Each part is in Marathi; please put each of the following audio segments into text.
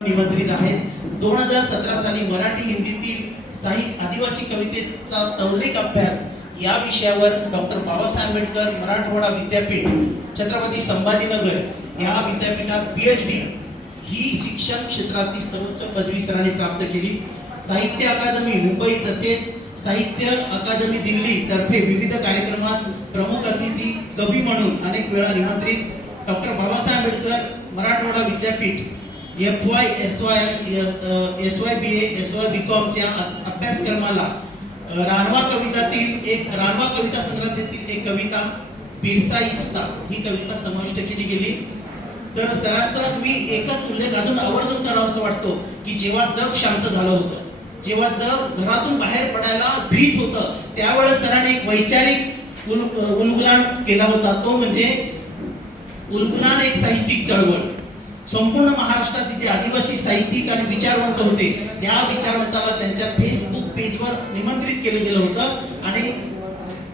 निमंत्रित आहेत. 2017 साली मराठी हिंदीतील साहित्य आदिवासी कवितेचा तौलिक अभ्यास या विषयावर डॉक्टर बाबासाहेब आंबेडकर मराठवाडा विद्यापीठ छत्रपती संभाजीनगर या विद्यापीठात PhD ही शिक्षण क्षेत्रातील सर्वोच्च पदवी सरांनी प्राप्त केली. साहित्य अकादमी मुंबई तसेच साहित्य अकादमी दिल्ली तर्फे विविध कार्यक्रमात प्रमुख अतिथी कवी म्हणून अनेक वेळा निमंत्रित डॉक्टर बाबासाहेब आंबेडकर मराठवाडा विद्यापीठ FY SY BA SY BCom च्या अभ्यासक्रमाला रानवा कविता संग्रहातील एक कविता पिरसाईता ही कविता समाविष्ट केली गेली. तर सरांचा मी एकच उल्लेख अजून आवर्जून करावासा वाटतो की जेव्हा जग शांत झालं होतं, जेव्हा जग घरातून बाहेर पडायला भीत होतं, त्यावेळेस सरांनी एक वैचारिक उलगुलान केला होता. तो म्हणजे उलगुलान एक साहित्यिक चळवळ. संपूर्ण महाराष्ट्रातील जे आदिवासी साहित्यिक आणि विचारवंत होते या विचारवंताला त्यांच्या फेसबुक पेजवर निमंत्रित केलं गेलं होतं आणि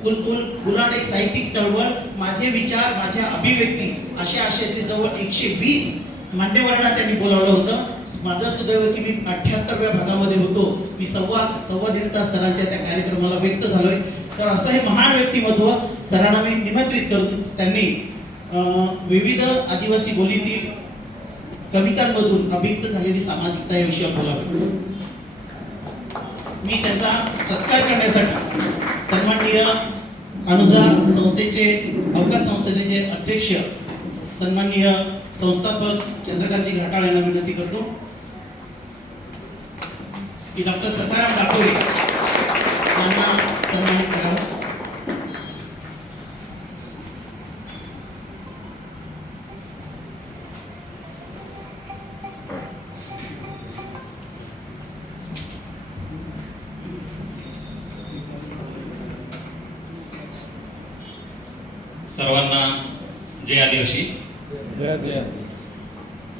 उलगुलान एक साहित्यिक चळवळ, माझे विचार माझ्या अभिव्यक्ती अशा आशयाचे जवळ 120 मान्यवरांना त्यांनी बोलावलं होतं. माझं सुदैव की मी 78व्या भागामध्ये होतो. मी सव्वा दीड तास सरांच्या त्या कार्यक्रमाला व्यक्त झालोय. तर असं हे महान व्यक्तिमत्व सरांना मी निमंत्रित करतो. त्यांनी विविध आदिवासी बोलीतील कवितांमधून अभिव्यक्त झालेली सामाजिकता या विषयावर बोलावे. मी त्यांचा सत्कार करण्यासाठी सन्माननीय अनुजा संस्थेचे अवकाश संस्थेचे अध्यक्ष सन्माननीय संस्थापक चंद्रकांतजी घाटाळ यांना विनंती करतो की डॉक्टर सखाराम डाकोरे यांना सन्मानित करावं. सर्वांना जय आदिवासी.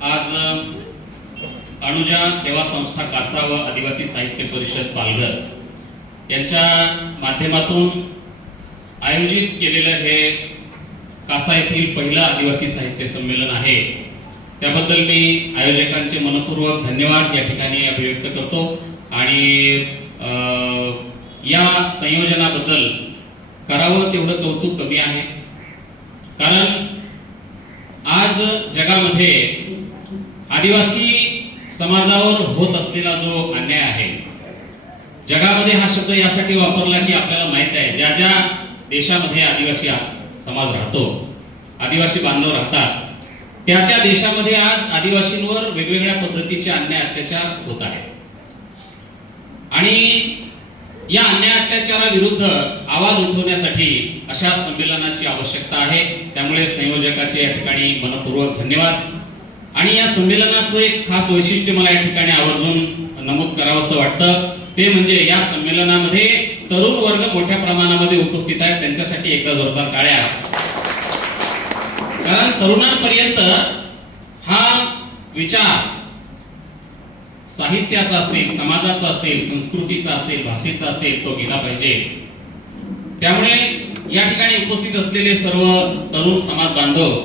आज अनुजा सेवा संस्था कासा व आदिवासी साहित्य परिषद पालघर यांच्या माध्यमातून आयोजित केलेलं हे कासा येथील पहिलं आदिवासी साहित्य संमेलन आहे. त्याबद्दल मी आयोजकांचे मनपूर्वक धन्यवाद या ठिकाणी अभिव्यक्त करतो आणि या संयोजनाबद्दल करावं तेवढं कौतुक कमी आहे. कारण आज जगामध्ये आदिवासी समाजावर होत असलेला जो अन्याय आहे, जगामध्ये हा शब्द यासाठी वापरला की आपल्याला माहित आहे ज्या ज्या देशामध्ये आदिवासी समाज राहतो, आदिवासी बांधव राहतात, त्या त्या देशामध्ये आज आदिवासींवर वेगवेगळ्या पद्धतीचे अन्याय अत्याचार होत आहे आणि या अन्याय अत्याचाराविरुद्ध आवाज उठवण्यासाठी अशा संमेलनाची आवश्यकता आहे. त्यामुळे संयोजकाचे या ठिकाणी मनपूर्वक धन्यवाद. आणि या संमेलनाचं एक खास वैशिष्ट्य मला या ठिकाणी आवर्जून नमूद करावंसं वाटतं, ते म्हणजे या संमेलनामध्ये तरुण वर्ग मोठ्या प्रमाणामध्ये उपस्थित आहेत. त्यांच्यासाठी एकदा जोरदार टाळ्या. कारण तरुणांपर्यंत हा विचार साहित्याचा असेल, समाजाचा असेल, संस्कृतीचा असेल, भाषेचा असेल, तो गेला पाहिजे. त्यामुळे या ठिकाणी उपस्थित असलेले सर्व तरुण समाज बांधव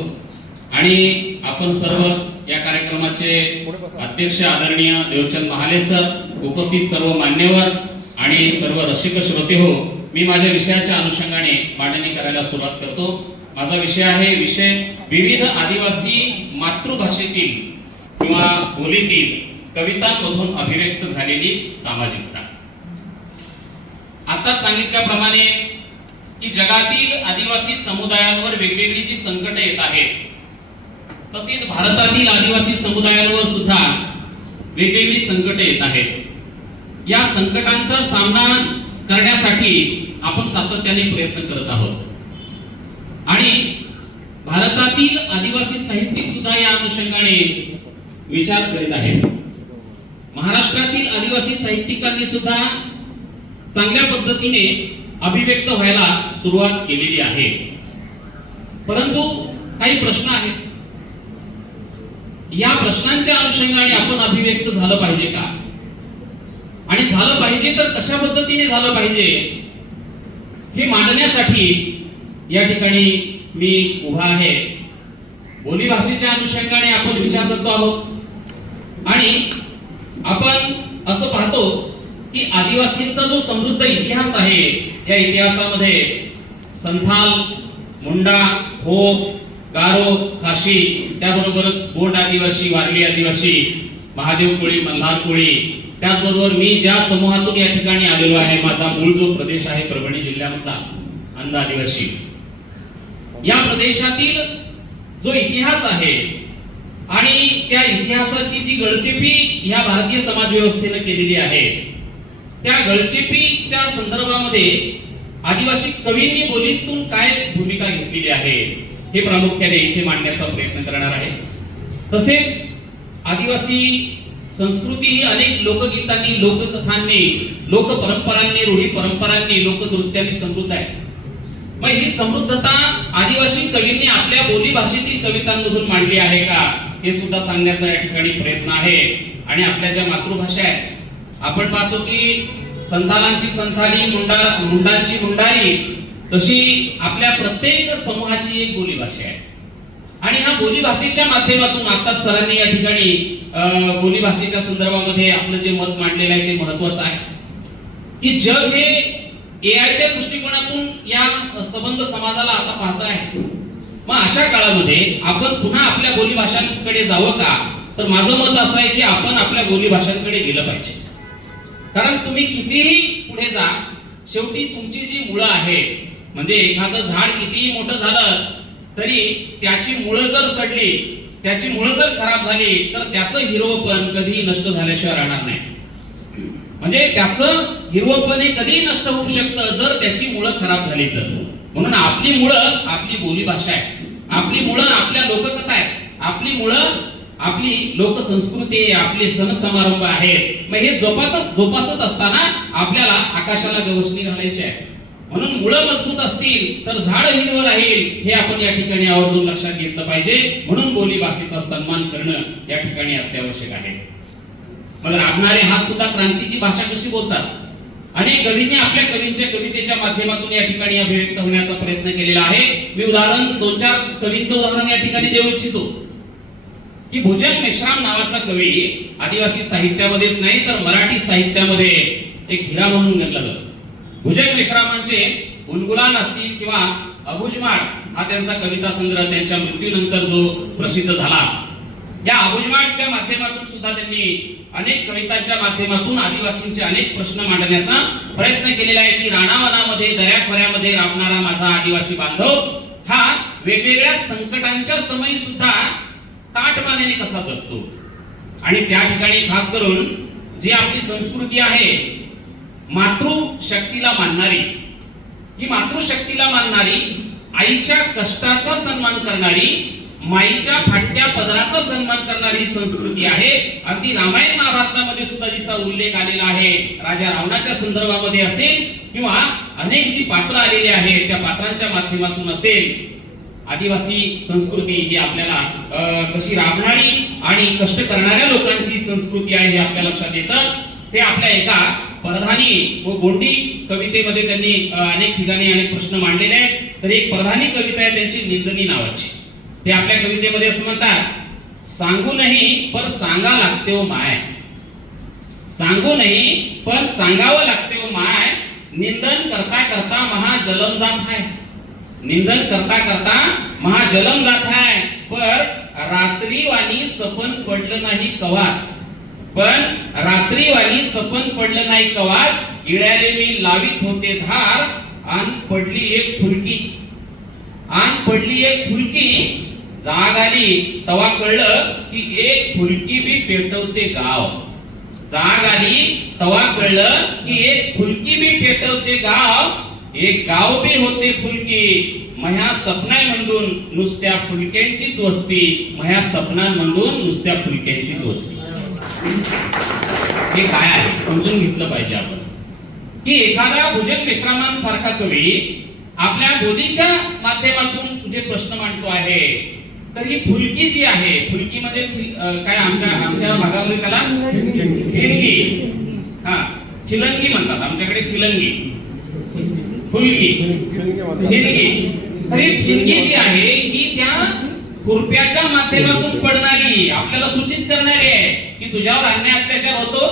आणि आपण सर्व या कार्यक्रमाचे अध्यक्ष आदरणीय देवचंद महाले सर, उपस्थित सर्व मान्यवर आणि सर्व रसिक श्रोते हो, मी माझ्या विषयाच्या अनुषंगाने मांडणी करायला सुरुवात करतो. माझा विषय आहे विविध आदिवासी मातृभाषेतील किंवा बोलीतील कवितांमधून अभिव्यक्त झालेली सामाजिकता. आता सांगितल्याप्रमाणे की जगातील आदिवासी समुदायांवर वेगवेगळी जी संकट येत आहेत, तसेच भारतातील आदिवासी समुदायांवर सुद्धा वेगवेगळी संकट येत आहेत. या संकटांचा सामना करण्यासाठी आपण सातत्याने प्रयत्न करत आहोत आणि भारतातील आदिवासी साहित्यिक सुद्धा या अनुषंगाने विचार करीत आहेत. महाराष्ट्रातील आदिवासी साहित्यिकांनी सुद्धा चांगल्या पद्धतीने अभिव्यक्त व्हायला सुरुवात केलेली आहे. परंतु काही प्रश्न आहेत. या प्रश्नांच्या अनुषंगाने आपण अभिव्यक्त झालं पाहिजे का, आणि झालं पाहिजे तर कशा पद्धतीने झालं पाहिजे हे मांडण्यासाठी या ठिकाणी मी उभा आहे. बोलीभाषेच्या अनुषंगाने आपण विचार करतो आहोत. आणि आपण असं पाहतो की आदिवासींचा जो समृद्ध इतिहास आहे, या इतिहासामध्ये संथाल, मुंडा, हो, गारो, खाशी, त्याबरोबरच गोंड आदिवासी, वारली आदिवासी, महादेव कोळी, मल्हार कोळी, त्याचबरोबर मी ज्या समूहातून या ठिकाणी आलेलो आहे, माझा मूळ जो प्रदेश आहे परभणी जिल्ह्यामधला अंध आदिवासी, या प्रदेशातील जो इतिहास आहे आणि त्या इतिहासाची जी गळचेपी या भारतीय समाज व्यवस्थेने केलेली आहे, त्या गळचेपीच्या संदर्भामध्ये आदिवासी कवींनी बोलीतून काय भूमिका घेतलेली आहे हे प्रामुख्याने इथे मांडण्याचा प्रयत्न करणार आहे. तसेच आदिवासी संस्कृती ही अनेक लोकगीतांनी, लोककथांनी, लोकपरंपरांनी, रूढी परंपरांनी, लोकनृत्यांनी समृद्ध आहे. मग ही समृद्धता आदिवासी कवींनी आपल्या बोली भाषेतील कवितांमधून मांडली आहे का, हे सुद्धा सांगण्याचा या ठिकाणी प्रयत्न आहे. आणि आपल्या ज्या मातृभाषा आहे, आपण पाहतो की संथालांची संथाली, मुंडांची मुंडारी, तशी आपल्या प्रत्येक समूहाची एक बोली भाषा आहे. आणि ह्या बोली भाषेच्या माध्यमातून आताच सरांनी या ठिकाणी बोली भाषेच्या संदर्भामध्ये आपलं जे मत मांडलेलं आहे ते महत्वाचं आहे की जग हे एआयच्या दृष्टिकोनातून या संबंध समाजाला आता पाहत आहे. मग अशा काळामध्ये आपण पुन्हा आपल्या बोली भाषांकडे जावं का, तर माझं मत असं आहे की आपण आपल्या बोली भाषांकडे गेलं पाहिजे. कारण तुम्ही कितीही पुढे जा, शेवटी तुमची जी मुळं आहे, म्हणजे एखादं झाड कितीही मोठं झालं तरी त्याची मुळं जर सडली, त्याची मुळं जर खराब झाली, तर त्याचं हिरवंपण कधीही नष्ट झाल्याशिवाय राहणार नाही. म्हणजे त्याचं हिरवंपण कधीही नष्ट होऊ शकतं जर त्याची मुळं खराब झाली तर. म्हणून आपली मुळं आपली बोली भाषा आहे, आपली मुळं आपल्या लोककथा आहे, आपली मुळं आपली लोकसंस्कृती आहे, आपले सण समारंभ आहेत. मग हे जोपासत असताना आपल्याला आकाशाला गवसणी घालायची आहे. म्हणून मुळं मजबूत असतील तर झाड हिरवं राहील, हे आपण या ठिकाणी आवर्जून लक्षात घेतलं पाहिजे. म्हणून बोली भाषेचा सन्मान करणं या ठिकाणी अत्यावश्यक आहे. मग राबणारे हात सुद्धा क्रांतीची भाषा कशी बोलतात. अनेक कवींनी आपल्या कवींच्या कवितेच्या माध्यमातून या ठिकाणी अभिव्यक्त होण्याचा प्रयत्न केलेला आहे. मी उदाहरण 2-4 कवींचं उदाहरण या ठिकाणी देऊ इच्छितो की भुजंग मेश्राम नावाचा कवी आदिवासी साहित्यामध्येच नाही तर मराठी साहित्यामध्ये एक हिरा म्हणून गणला जातो. भुजंग मेश्रामांचे बुलबुलान असतील किंवा अबुजमाड हा त्यांचा कविता संग्रह त्यांच्या मृत्यूनंतर जो प्रसिद्ध झाला, या अबुजमाडच्या माध्यमातून सुद्धा त्यांनी अनेक कवितांच्या माध्यमातून आदिवासींचे अनेक प्रश्न मांडण्याचा प्रयत्न केलेला आहे की राणावनामध्ये, दऱ्याखोऱ्यामध्ये राबणारा माझा आदिवासी बांधव हा वेगवेगळ्या संकटांच्या समयी सुद्धा ताटमानेने कसा जगतो. आणि त्या ठिकाणी खास करून जी आपली संस्कृती आहे मातृशक्तीला मानणारी, ही मातृशक्तीला मानणारी, आईच्या कष्टाचा सन्मान करणारी, माईच्या फाटक्या पदराचा सन्मान करणारी संस्कृती आहे. अगदी रामायण महाभारतामध्ये सुद्धा जिचा उल्लेख आलेला आहे, राजा रावणाच्या संदर्भामध्ये असेल किंवा अनेक जी पात्र आलेली आहेत त्या पात्रांच्या माध्यमातून असेल, आदिवासी संस्कृती ही आपल्याला कशी राबणारी आणि कष्ट करणाऱ्या लोकांची संस्कृती आहे हे आपल्या लक्षात येतं. ते आपल्या एका परधानी व गोंडी कवितेमध्ये त्यांनी अनेक ठिकाणी अनेक प्रश्न मांडलेले आहेत. तर एक परधानी कविता आहे त्यांची निंदनी नावाची. ते आपल्या कवितेमध्ये असं म्हणतात, सांगू नाही पण सांगा लागते ओ माय, सांगू नाही पण सांगावं लागते ओ माय, निंदन करता करता महाजलम जात आहे, निंदन करता करता महाजलम जात आहे, पर रात्रीवाणी सपन पडलं नाही कवाच, पण रात्रीवाणी सपन पडलं नाही कवाच, इळ्याले मी लावित होते धार, आन पडली एक फुलकी, आन पडली एक फुलकी, जाग आली तवा कळलं की एक फुलकी बी पेटवते गाव, जाग आली तवा कळलं की एक फुलकी बी पेटवते गाव, एक गाव बी होते फुलकी, मह्या सपनांमधून नुसत्या फुलक्यांचीच वस्ती, मह्या सपनांमधून नुसत्या फुलक्यांचीच वस्ती. हे काय आहे समजून घेतलं पाहिजे आपण की एखादा भुजंग मेश्रामांसारखा कवी आपल्या बोलीच्या माध्यमातून जे प्रश्न मांडतो आहे, तर ही फुलकी जी आहे, फुलकी म्हणजे काय आमच्या भागामध्ये त्याला थिलंगी, हा थिलंगी म्हणतात, आमच्याकडे थिलंगी, फुलकी, थिलंगी. तर ही ठिणगी जी आहे ही त्या खुरप्याच्या माध्यमातून पडणारी, आपल्याला सूचित करणारी आहे की तुझ्यावर अन्याय अत्याचार होतो,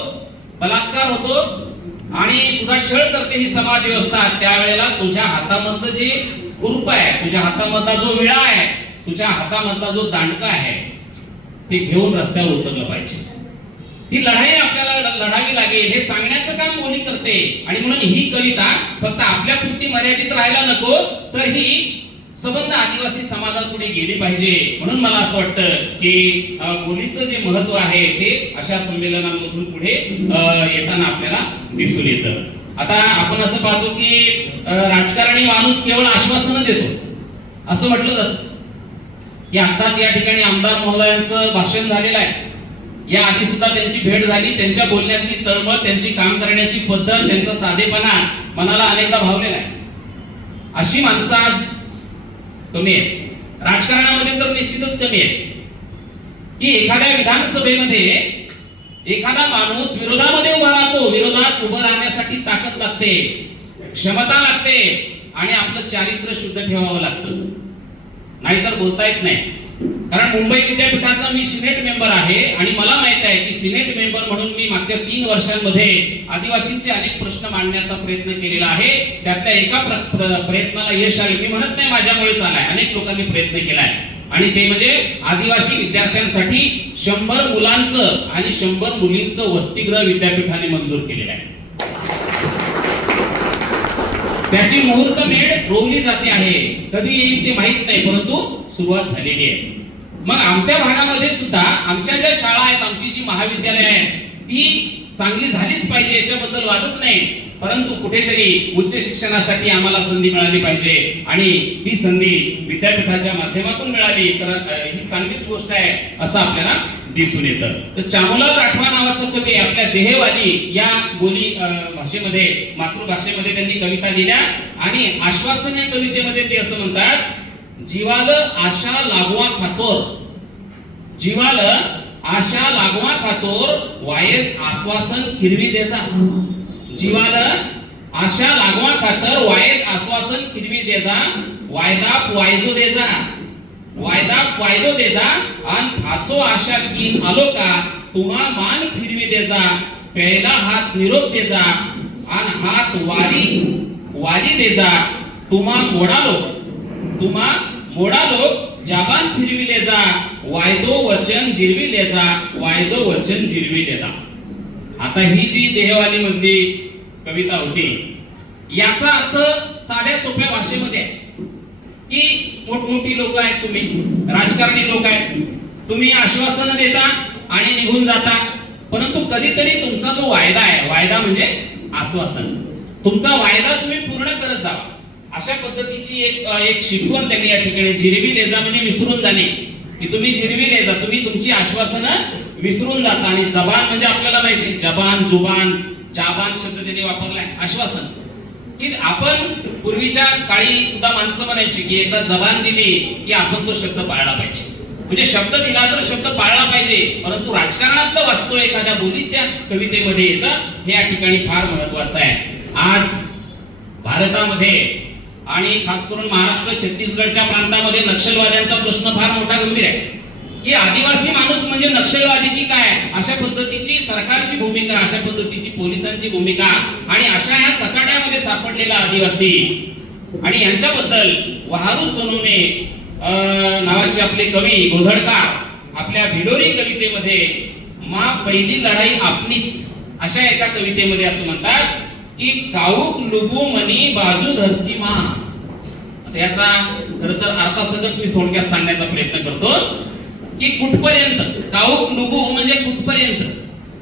बलात्कार होतो आणि तुझा छळ करते ही समाज व्यवस्था, त्यावेळेला तुझ्या हातामधलं जे खुरप आहे, तुझ्या हातामधला जो विळा आहे, तुझ्या हातामधला जो दांडका आहे, ते घेऊन रस्त्यावर उतरलं पाहिजे. ही लढाई आपल्याला लढावी लागेल हे सांगण्याचं काम कोणी करते. आणि म्हणून ही कविता फक्त आपल्या पुरती मर्यादित राहायला नको, तर ही संबंध आदिवासी समाजापुढे गेली पाहिजे. म्हणून मला असं वाटतं की बोलीचं जे महत्व आहे ते अशा संमेलनांमधून पुढे येताना आपल्याला दिसून येतं. आता आपण असं पाहतो की राजकारणी माणूस केवळ आश्वासनं देतो असं म्हटलं जातं. की आताच या ठिकाणी आमदार महोदयांचं भाषण झालेलं आहे, या आधी सुद्धा त्यांची भेट झाली. त्यांच्या बोलण्यातली तळमळ, त्यांची काम करण्याची पद्धत, त्यांचा साधेपणा मनाला अनेकदा भावलेला आहे. अशी माणसं आज कमी आहेत, राजकारणामध्ये तर निश्चितच कमी आहे. की एखाद्या विधानसभेमध्ये एखादा माणूस विरोधामध्ये उभा राहतो, विरोधात उभं राहण्यासाठी ताकद लागते, क्षमता लागते आणि आपलं चारित्र्य शुद्ध ठेवावं लागतं, नाहीतर बोलता येत नाही. कारण मुंबई विद्यापीठाचा मी सिनेट मेंबर आहे आणि मला माहित आहे की सिनेट मेंबर म्हणून मी मागच्या 3 वर्षांमध्ये आदिवासींचे अनेक प्रश्न मांडण्याचा प्रयत्न केलेला आहे. त्यातल्या एका प्रयत्नाला यश आले. मी म्हणत नाही माझ्यामुळेच आलाय, अनेक लोकांनी प्रयत्न केलाय. आणि ते म्हणजे आदिवासी विद्यार्थ्यांसाठी 100 मुलांचं आणि 100 मुलींचं वसतिगृह विद्यापीठाने मंजूर केलेलं आहे. त्याची मुहूर्तमेढ रोवली जाते आहे, कधी येईल ते माहित नाही, परंतु सुरुवात झालेली आहे. मग आमच्या भागामध्ये सुद्धा आमच्या ज्या शाळा आहेत, आमची जी महाविद्यालय आहे ती चांगली झालीच पाहिजे, याच्याबद्दल वादच नाही. परंतु कुठेतरी उच्च शिक्षणासाठी आम्हाला संधी मिळाली पाहिजे आणि ती संधी विद्यापीठाच्या माध्यमातून मिळाली तर ही चांगलीच गोष्ट आहे असं आपल्याला दिसून येतं. तर चामोलाल राठवा नावाचा कवी आपल्या देहवाली या बोली भाषेमध्ये, मातृभाषेमध्ये त्यांनी कविता लिहिल्या आणि आश्वासन या कवितेमध्ये ते असं म्हणतात, जीवाल आशा लागवा खातोर, जीवाल आशा लागवा खातोर वायच आश्वासन फिरवी देजा. जीवाल आशा लागवा खातर वायच आश्वासन फिरवी देजा, वायदा वायदो देजा, वायदा वायदो देजा आणि थाचो आशा कीन आलो का तुम्हा मान फिरवी देजा, पहिला हात निरोप देजा आणि हात वारी वारी देजा, तुम्हा मोडालो जाबान फिरविले जा, वायदो वचन जिरविले जा, वायदो वचन जिरविले जा. आता ही जी देहवाली मधली कविता होती याचा अर्थ साध्या सोप्या भाषेमध्ये आहे की मोठमोठी लोक आहेत, तुम्ही राजकारणी लोक आहेत, तुम्ही आश्वासन देता आणि निघून जाता, परंतु कधीतरी तुमचा जो वायदा आहे, वायदा म्हणजे आश्वासन, तुमचा वायदा तुम्ही पूर्ण करत जावा. अशा पद्धतीची एक शिकवण त्यांनी या ठिकाणी जिरवी लेजा म्हणजे विसरून जाणे, की तुम्ही जिरवी लेजा, तुम्ही तुमची आश्वासनं विसरून जाता. आणि जबान म्हणजे आपल्याला माहिती आहे, जबान जुबान जाबान शब्द त्यांनी वापरलाय, आश्वासन. की आपण पूर्वीच्या काळी सुद्धा माणसं म्हणायची की एकदा जबान दिली की आपण तो शब्द पाळला पाहिजे, म्हणजे शब्द दिला तर शब्द पाळला पाहिजे. परंतु राजकारणातलं वास्तव एखाद्या बोलीत त्या कवितेमध्ये येतं, हे या ठिकाणी फार महत्वाचं आहे. आज भारतामध्ये आणि खास करून महाराष्ट्र छत्तीसगडच्या प्रांतामध्ये नक्षलवाद्यांचा प्रश्न फार मोठा गंभीर आहे की आदिवासी माणूस म्हणजे नक्षलवादी की काय, अशा पद्धतीची सरकारची भूमिका, अशा पद्धतीची पोलिसांची भूमिका आणि अशा या कचाट्यामध्ये सापडलेला आदिवासी. आणि यांच्याबद्दल वहारू सोनवणे नावाचे आपले कवी गोधडकार आपल्या भिडोरी कवितेमध्ये मा पहिली लढाई आपलीच अशा एका कवितेमध्ये असं म्हणतात की काऊक लुगू मनी बाजू धरसी मा. याचा खरं तर अर्थासकट मी थोडक्यात सांगण्याचा प्रयत्न करतो की कुठपर्यंत काऊक लुगू म्हणजे कुठपर्यंत,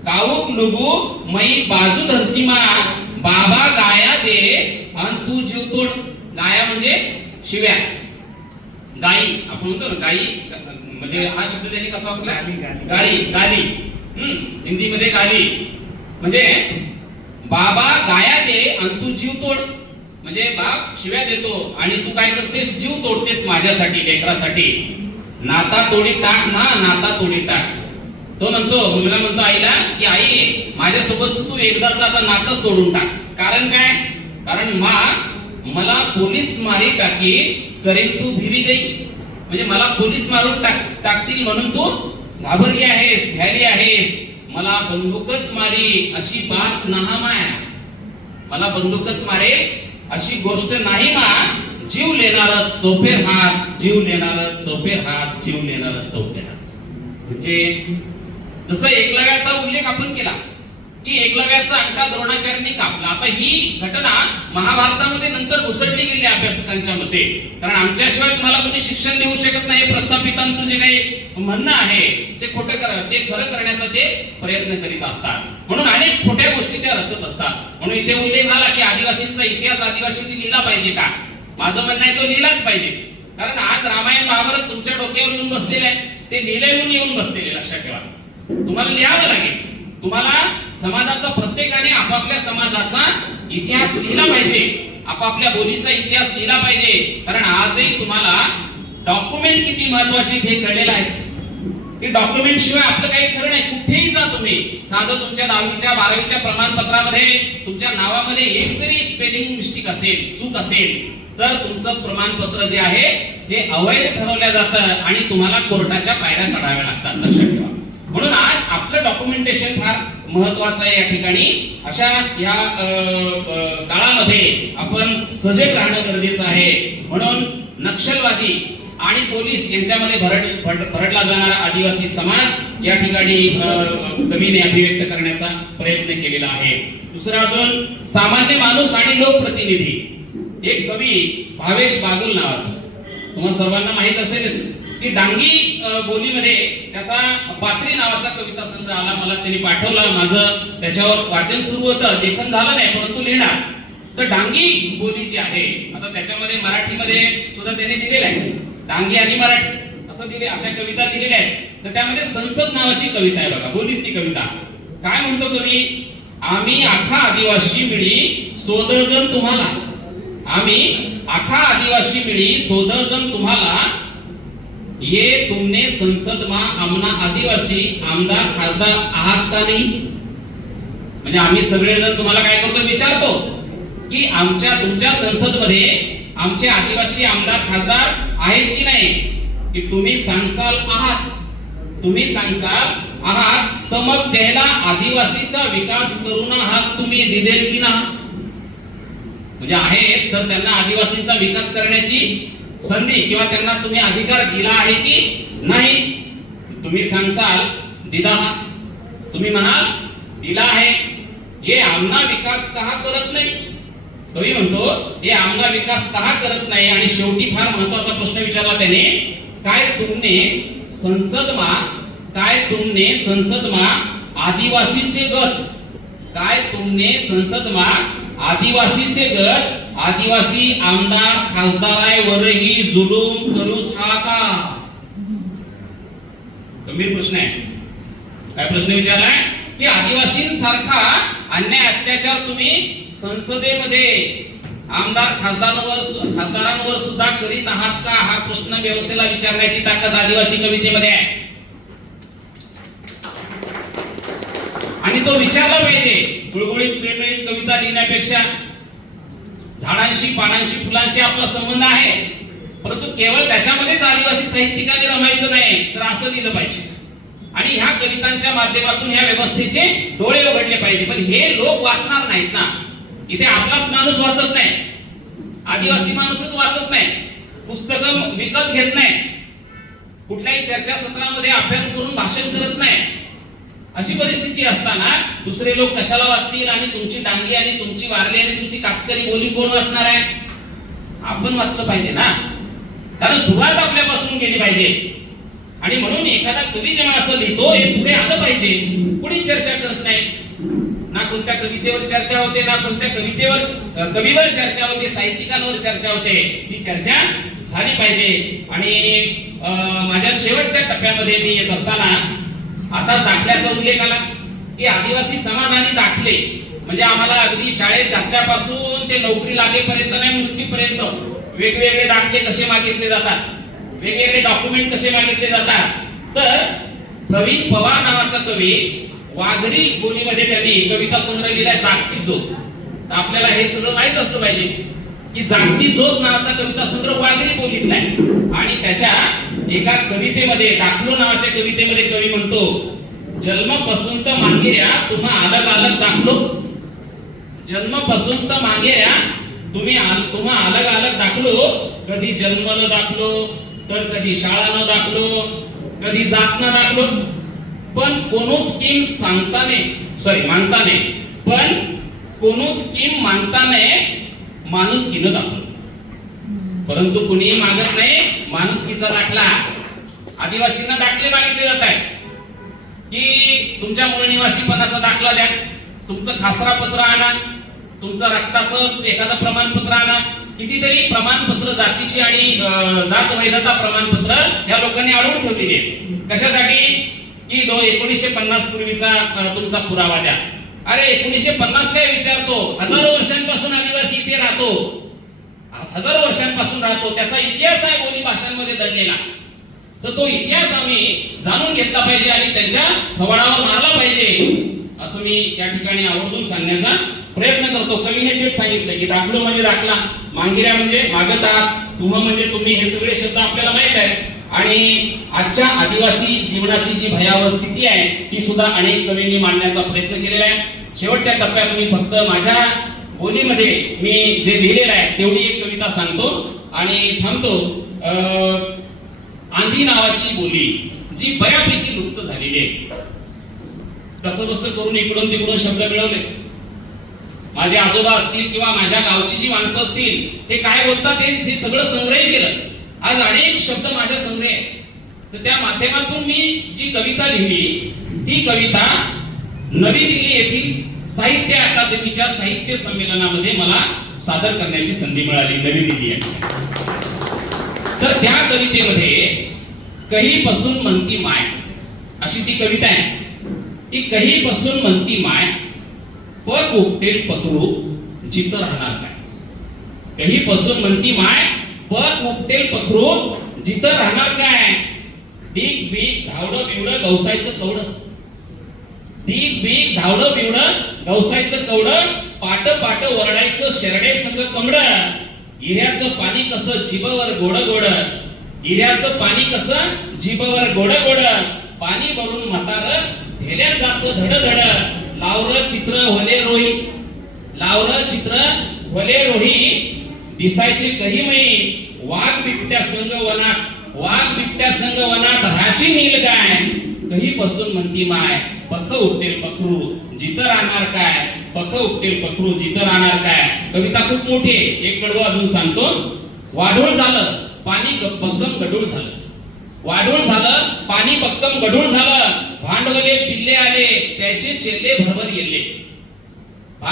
काऊक लुगू मई बाजू धरसी मा, बाबा गाया दे आणि तू जीव तोड. गाया म्हणजे शिव्या, गाई आपण म्हणतो ना, गाई म्हणजे हा शब्द त्यांनी कसा वापरला, गाली, गाली, हिंदीमध्ये गाली म्हणजे बाबा गाया दे आणि तू जीव तोड, म्हणजे बाप शिव्या देतो आणि तू काय करतेस, जीव तोडतेस माझ्यासाठी, लेकरासाठी. नाता तोडी टाक ना, नाता तोडी टाक. तो म्हणतो, मुलगा म्हणतो आईला की आई माझ्यासोबत तू एकदाच आता नातच तोडून टाक. कारण काय, कारण मला पोलीस मारी टाकी करीन तू भिवी गई. म्हणजे मला पोलीस मारून टाकतील म्हणून तू घाबरली आहेस, भ्याली आहेस. मला बंदूकच मारी अशी बात नहा माय. मला बंदूकच मारे अशी गोष्ट नाही मा. जीव लेणार चौफेर हात, जीव लेणार चौफेर हात, जीव लेणार चौफेर हात. म्हणजे जसं एकलव्याचा उल्लेख आपण केला की एकलव्याचा अंगठा द्रोणाचार्यांनी कापला. आता ही घटना महाभारतामध्ये नंतर घुसडली गेली अभ्यासकांच्या मते, कारण आमच्याशिवाय तुम्हाला कोणी शिक्षण देऊ शकत नाही. प्रस्थापितांचं जे काही म्हणणं आहे ते ते खरं करण्याचा ते प्रयत्न करीत असतात. म्हणून अनेक खोट्या गोष्टी त्या रचत असतात. म्हणून इथे उल्लेख झाला की आदिवासींचा इतिहास आदिवासींनी लिहिला पाहिजे का? माझं म्हणणं आहे तो लिहिलाच पाहिजे. कारण आज रामायण महाभारत तुमच्या डोक्यावर येऊन बसलेलं आहे, ते लिहिलंय म्हणून येऊन बसलेले. लक्षात ठेवा, तुम्हाला लिहावं लागेल. तुम्हाला समाजाचा, प्रत्येकाने आपापल्या समाजाचा इतिहास लिहिला पाहिजे, आपापल्या बोलीचा इतिहास लिहिला पाहिजे. कारण आजही तुम्हाला डॉक्युमेंट किती महत्वाचे हे कळलेलं आहेच. की डॉक्युमेंट शिवाय आपलं काही खरं नाही. कुठेही जा तुम्ही, साधं तुमच्या 10वीच्या 12वीच्या प्रमाणपत्रामध्ये तुमच्या नावामध्ये एक जरी स्पेलिंग मिस्टेक असेल, चूक असेल, तर तुमचं प्रमाणपत्र जे आहे ते अवैध ठरवलं जातं आणि तुम्हाला कोर्टाच्या पायऱ्या चढाव्या लागतात. लक्षात ठेवा. म्हणून आज आपलं डॉक्युमेंटेशन फार महत्वाचं आहे. या ठिकाणी अशा या काळामध्ये आपण सजग राहणं गरजेचं आहे. म्हणून नक्षलवादी आणि पोलीस यांच्यामध्ये भरडला जाणारा आदिवासी समाज या ठिकाणी कवीने अभिव्यक्त करण्याचा प्रयत्न केलेला आहे. दुसरं अजून सामान्य माणूस आणि लोकप्रतिनिधी. एक कवी भावेश बागुल नावाचा, तुम्हाला सर्वांना माहित असेलच की डांगी बोलीमध्ये त्याचा पात्री नावाचा कविता संग्रह आला. मला त्यांनी पाठवला, माझं त्याच्यावर वाचन सुरू होतं, लेखन झालं नाही परंतु लिहिणार. तर डांगी बोली जी आहे, आता त्याच्यामध्ये मराठीमध्ये सुद्धा त्यांनी दिलेलं आहे, डांगी आणि मराठी असं दिले, अशा कविता दिलेल्या आहेत. तर त्यामध्ये संसद नावाची कविता आहे बघा, बोलीतली कविता. काय म्हणतो कवी? आम्ही आखा आदिवासी मिळी सोदरजन तुम्हाला, आम्ही आखा आदिवासी मिळी सोदरजन तुम्हाला, ये तुमने संसद मा आमना आदिवासी आमदार खासदार आहात का नाही. म्हणजे आम्ही सगळेजण तुम्हाला काय करतो, विचारतो की तुमच्या संसद मध्ये आमचे आदिवासी आमदार खासदार आहेत की नाही. की तुम्ही सांगसाल आहात, तुम्ही सांगसाल आहात, तर मग त्याला आदिवासीचा विकास करून आहात तुम्ही दिलेल की ना. म्हणजे आहेत तर त्यांना आदिवासींचा विकास करण्याची संधी किंवा त्यांना तुम्ही अधिकार दिला आहे की नाही. तुम्ही सांगसाल दिला, तुम्ही म्हणाल दिला आहे. हे आमना विकास का करत नाही. कवी म्हणतो हे आमना विकास का करत नाही. आणि शेवटी फार महत्वाचा प्रश्न विचारला त्याने, काय तुमने संसद मा आदिवासी से गट, काय तुमने संसद मा आदिवासी से गट आदिवासी आमदार खासदारावरही जुलूम करूस हा का. गंभीर प्रश्न आहे. काय प्रश्न विचारलाय की आदिवासींसारखा अन्याय अत्याचार तुम्ही संसदेमध्ये आमदार खासदारांवर सुद्धा करीत आहात का. हा प्रश्न व्यवस्थेला विचारण्याची ताकद आदिवासी कवितेमध्ये आहे आणि तो विचारला पाहिजे. गुळगुळीत प्रेमळीत कविता लिहिण्यापेक्षा झाडांशी पानांशी फुलांशी आपला संबंध आहे, परंतु केवळ त्याच्यामध्येच आदिवासी साहित्यिकाने रमायचं नाही, तर असं लिहिलं पाहिजे. आणि ह्या कवितांच्या माध्यमातून ह्या व्यवस्थेचे डोळे उघडले पाहिजे. पण हे लोक वाचणार नाहीत ना. इथे आपलाच माणूस वाचत नाही, आदिवासी माणूसच वाचत नाही, पुस्तकं विकत घेत नाही, कुठल्याही चर्चासत्रामध्ये अभ्यास करून भाषण करत नाही. अशी परिस्थिती असताना दुसरे लोक कशाला वाचतील. आणि तुमची डांगी आणि तुमची वारली आणि तुमची कातकरी बोली कोण वाचणार आहे. आपण वाचलं पाहिजे ना, कारण सुरुवात आपल्यापासून केली पाहिजे. आणि म्हणून एखादा कवी जेव्हा असं लिहितो हे पुढे आलं पाहिजे. कुणी चर्चा करत नाही ना, कोणत्या कवितेवर चर्चा होते ना कोणत्या कवीवर चर्चा होते, साहित्यिकांवर चर्चा होते. ही चर्चा झाली पाहिजे. आणि माझ्या शेवटच्या टप्प्यामध्ये मी येत असताना आता दाखल्याचा उल्लेख आला की आदिवासी समाज आणि दाखले म्हणजे आम्हाला अगदी शाळेत घातल्यापासून ते नोकरी लागेपर्यंत नाही, मृत्यूपर्यंत वेगवेगळे दाखले कसे मागितले जातात, वेगवेगळे डॉक्युमेंट कसे मागितले जातात. तर प्रवीण पवार नावाचा कवी वाघरी बोलीमध्ये त्यांनी कविता संग्रह लिहिलाय जागती झोत. आपल्याला हे सगळं माहित असलं पाहिजे की जागती झोत नावाचा कविता संग्रह वाघरी बोलीतला आहे. आणि त्याच्या एका कवितेमध्ये, दाखलो नावाच्या कवितेमध्ये कवी म्हणतो, जन्मपासून तर मागेऱ्या तुम्हा अलग अलग दाखलो, जन्मपासून तर मागेऱ्या तुम्हा अलग अलग दाखलो, कधी जन्म न दाखलो, तर कधी शाळा न दाखलो, कधी जात न दाखलो, पण कोणूच स्कीम मागताने पण कोणूच स्कीम मागताने माणुसकीनं दाखलो. परंतु कुणीही मागत नाही माणुसकीचा दाखला. आदिवासींना दाखले मागितले जात आहेत की तुमच्या मूळ निवासीपणाचा दाखला द्या, तुमचं खासरा पत्र आणा, तुमचं रक्ताचं एखादं प्रमाणपत्र आणा. कितीतरी प्रमाणपत्र जातीची आणि जात वैधता प्रमाणपत्र या लोकांनी अडवून ठेवलेली आहेत. कशासाठी? की 1950 पूर्वीचा तुमचा पुरावा द्या. अरे 1950 काय विचारतो, हजारो वर्षांपासून आदिवासी इथे राहतो, हजारो वर्षांपासून राहतो, त्याचा इतिहास आहे बोली भाषांमध्ये दडलेला. तर तो इतिहास आम्ही जाणून घेतला पाहिजे आणि त्यांच्या थवाडावर मारला पाहिजे, असं मी या ठिकाणी आवर्जून सांगण्याचा प्रयत्न करतो. कवीने तेच सांगितलं की दाखलो म्हणजे दाखला, मांगिऱ्या म्हणजे मागत आहात, तुम्हा म्हणजे तुम्ही, हे सगळे शब्द आपल्याला माहित आहे. आणि आजच्या आदिवासी जीवनाची जी भयावह स्थिती आहे ती सुद्धा अनेक कवींनी मांडण्याचा प्रयत्न केलेला आहे. शेवटच्या टप्प्यात मी फक्त माझ्या बोलीमध्ये मी जे लिहिलेलं आहे तेवढी एक कविता सांगतो आणि थांबतो. आंधी नावाची बोली जी बऱ्यापैकी लुप्त झालेली आहे. कसं बसं करून इकडून तिकडून शब्द मिळवले. माझे आजोबा असतील किंवा माझ्या गावची जी माणसं असतील ते काय बोलतात ते सगळं संग्रह केलं. आज अनेक शब्द माझ्या संग्रह आहेत. तर त्या माध्यमातून मी जी कविता लिहिली ती कविता नवी दिल्ली येथील साहित्य अकादमीच्या साहित्य संमेलनामध्ये मला सादर करण्याची संधी मिळाली. नवी दिल्ली आहे. तर त्या कवितेमध्ये कही पासून म्हणती माय अशी ती कविता आहे. ती कही पासून म्हणती माय, पग उपटेल पकरू जिथं राहणार काय. कही पासून म्हणती माय, पग उपटेल पकरू जिथं राहणार काय. डीक बीक धावडं बिवडं गवसायचं कवडं, डीक बीक धावडं बिवडं गवसायचं कवडं, पाट पाट वरडायचं शेरडे संग कमडं. हिऱ्याचं पाणी कसं जिभवर गोड गोड, हिऱ्याचं पाणी कसं जिभवर गोड गोड. पाणी भरून म्हातार ढेल्यात जाचं धड धड, लावरं चित्र होले रोही, लावरं चित्र होले रोही. दिसायची कही मई वाघ बिबट्या संग वनात, वाघ बिबट्या संग वनात राहायची नील गाय. कही पासून म्हणती माय, पख उपटेल पखरू जिथं राहणार काय, पख उपटेल पखरू जिथं राहणार काय. कविता खूप मोठी आहे. एक कडवं अजून सांगतो. वाढूळ झालं पाणी बक्कम गडूळ झालं, वाढूळ झालं पाणी बक्कम गडूळ झालं. भांडवले पिल्ले आले त्याचे चेले भरभर येले.